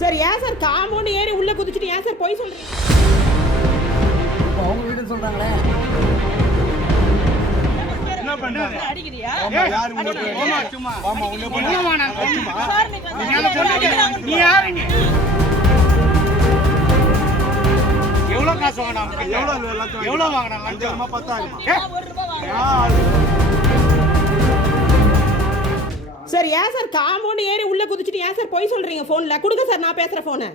Sir ஏன் sir compound ஏறி உள்ள குதிச்சுட்டு ஏன் சார் போய் சொல்றீங்க? அவங்க வீடுன்னு சொல்றாங்களே. என்ன பண்றாங்க? அடிக்குறியா? யாரு உங்களுக்கு? போமா சும்மா. வாமா உள்ள போமா நான் சும்மா. நீ யாரு நீ? எவ்வளவு காசு வாங்குனாங்க? எவ்வளவு வாங்குனாங்க? 5,000 10,000. சார் ஏன் சார் காம்பவுண்ட் ஏறி உள்ள குதிச்சுட்டு ஏன் சார் போய் சொல்றீங்க போன்ல? கொடுங்க சார், நான் பேசுற போனை.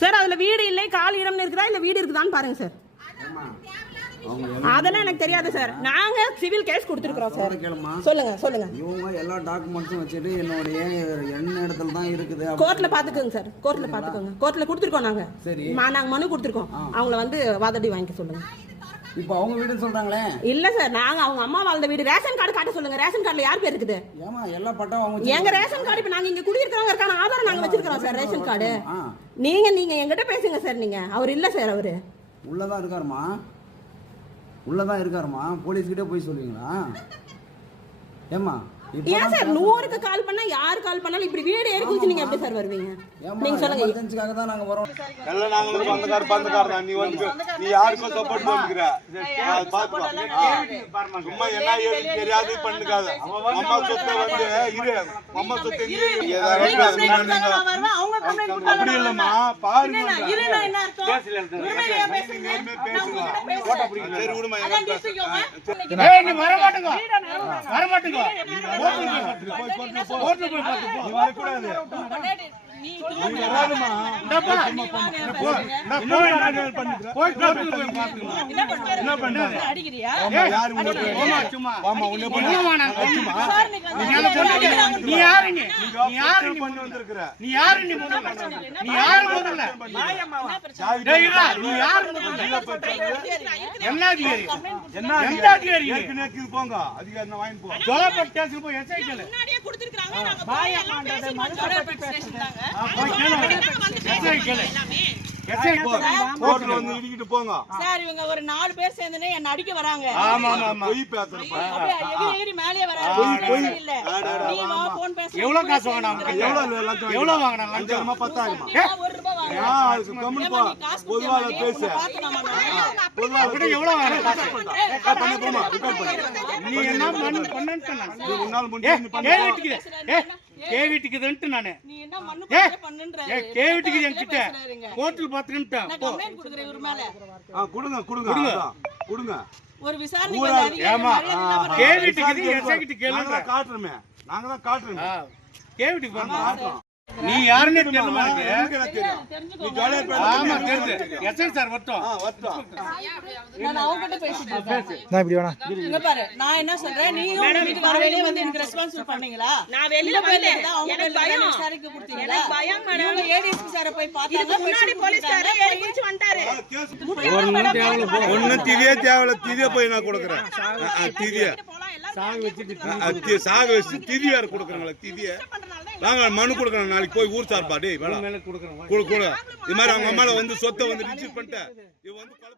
சார் அதுல வீடு இல்லை, கால் இடம் இருக்குதா இல்ல வீடு இருக்குதான்னு பாருங்க சார். அதெல்லாம் எனக்கு தெரியாது சார். நாங்க சிவில் கேஸ் கொடுத்துருக்கோம் சார். சொல்லுங்க சொல்லுங்க. இவங்க எல்லா டாக்குமெண்ட்ஸும் வச்சுட்டு என்னுடைய என்ன இடத்துல தான் இருக்குது. கோர்ட்ல பாத்துக்கோங்க சார், கோர்ட்ல பாத்துக்கோங்க. கோர்ட்ல கொடுத்துருக்கோம் நாங்க. சரி, நாங்க மனு கொடுத்துருக்கோம். அவங்கள வந்து வாதடி வாங்கிக்க சொல்லுங்க. இப்போ அவங்க வீடுன்னு சொல்றாங்களே. இல்ல சார், நாங்க அவங்க அம்மா வாழ்ந்த வீடு. ரேஷன் கார்டு காட்ட சொல்லுங்க. ரேஷன் கார்டுல யார் பேர் இருக்குது? ஏமா எல்லா பட்டம் அவங்க எங்க ரேஷன் கார்டு இப்ப நாங்க இங்க குடியிருக்கிறவங்க இருக்கான ஆதாரம் நாங்க வச்சிருக்கோம் சார். ரேஷன் கார்டு நீங்க எங்கிட்ட பேசுங்க சார். நீங்க அவர் இல்ல சார், அவரு உள்ளதான் இருக்காருமா. உள்ளதான் இருக்காருமா. போலீஸ் கிட்டே போய் சொல்லுவீங்களா? ஏமா ஏன் சார் 100க்கு கால் பண்ணா யார் கால் பண்ணாலும் இப்படி வீடு ஏறி குதிச்சு நீங்க எப்படி சார் வருவீங்க? நீங்க சொல்லுங்க. எமர்ஜென்சிக்காக தான் நாங்க வரோம். எல்லாம் நாங்க பந்தக்கார தான். நீ யாருக்கு சப்போர்ட் பண்ணுகிற? அது பாத்துக்கோ. சும்மா என்ன ஏது தெரியாது பண்ணுகாத. அம்மா சொத்தை வந்து இரு. அம்மா சொத்தை அப்படி இல்லம்மா பாருங்க. சரி விடுமா. ஏய் நீ வர மாட்டேங்க. வர மாட்டேங்க. கோர்ட்ல போய் பாத்து போ. நீ வர கூடாது. நீ வராதமா. டப்பா. என்ன பண்றாங்க? அடிக்குறியா? யாரு உங்களுக்கு? போமா சும்மா. வாமா உள்ள போமா நான் சும்மா. நீ யாரு நீ? நீ யாரு பண்ணி வந்திருக்கற? நீ யாரு நீ முதல்ல? நீ யாரு முதல்ல? டேய் நீ யாரு முதல்ல? என்ன அதிகாரி? எந்த அதிகாரி? ஏற்கனவே போங்க. அதிகாரி நான் வாங்கி போ. ஜோலாபட் ஸ்டேஷன் போய் எஸ்ஐ கேளு. முன்னாடியே கொடுத்திருக்காங்க. நாங்க பாயா பண்றது மனுஷப்பட்டி பேசிட்டாங்க. எஸ்ஐ கேளு. கோர்ட்ல வந்து இடிக்கிட்டு போங்க. சார் இவங்க ஒரு 4 பேர் சேர்ந்துனே என்ன அடிக்க வராங்க. ஆமா ஆமா. போய் பேசுறப்ப. எகிரி மேலே வராங்க. இல்ல. நீ வா போன் பேச. எவ்வளவு காசு வாங்குனாங்க? எவ்வளவு வாங்குனாங்க? 5,000 10,000. அது கம்மி போ. பொதுவால பேசு. பொதுவால கூட எவ்வளவு வாங்குனாங்க? பண்ண போமா. ரெக்கார்ட் பண்ணு. நீ என்ன பண்ணன்னு சொன்னா? நீ முன்னால முன்னாடி பண்ணு. கேவிட்டிக்குதுன்ட்டு நானு. நீ என்ன மண்ணு பண்ணுன்ற? கேவிட்டிக்கு என்கிட்ட கோர்ட்ல பாத்துக்கிட்டேன். நான் கம்ப்ளைன்ட் குடுக்குறேன் இவர் மேல. கொடுங்க கொடுங்க கொடுங்க. ஒரு விசாரணைக்கு வந்து அதிகாரி ஏமா கேவிட்டிக்கு எஸ்ஐ கிட்ட கேளுங்க. காட்டுறமே. நாங்க தான் காட்டுறோம். கேவிட்டிக்கு பாருங்க. நீ யாருன்னு தெரியல எனக்கு. நீ ஜாலியா பேசு. ஆமா தெரியுது. எஸ்ஐ சார் வரட்டும். வரட்டும். நான் அவங்க கிட்ட பேசிட்டு இருக்கேன். நான் இப்படி வேணா. இங்க பாரு, நான் என்ன சொல்றேன், நீயும் வீட்டுக்கு வர வெளிய வந்து எனக்கு ரெஸ்பான்சிபிள் பண்ணீங்களா? நான் வெளிய வந்தேன். எனக்கு பயம். விசாரிக்க கொடுத்தீங்களா? எனக்கு பயம் மேடம். ஏடிஎஸ்பி சார் போய் பார்த்தாங்க. முன்னாடி போலீஸ்காரே ஏறி குதிச்சு வந்தாரு. ஒண்ணும் திவ்யா தேவல. திவ்யா போய் நான் கொடுக்குறேன். திவ்யா சாக வச்சு திவ்யா கொடுக்குறாங்களா? திவ்யா நாங்க மனு கொடுக்குறோம். நாளைக்கு போய் ஊர் சார்பா டேய் வேணாம். இது மாதிரி அவங்க அம்மால வந்து சொத்தை வந்து ரிஜிஸ்டர் பண்ணிட்டு இவ வந்து கொலை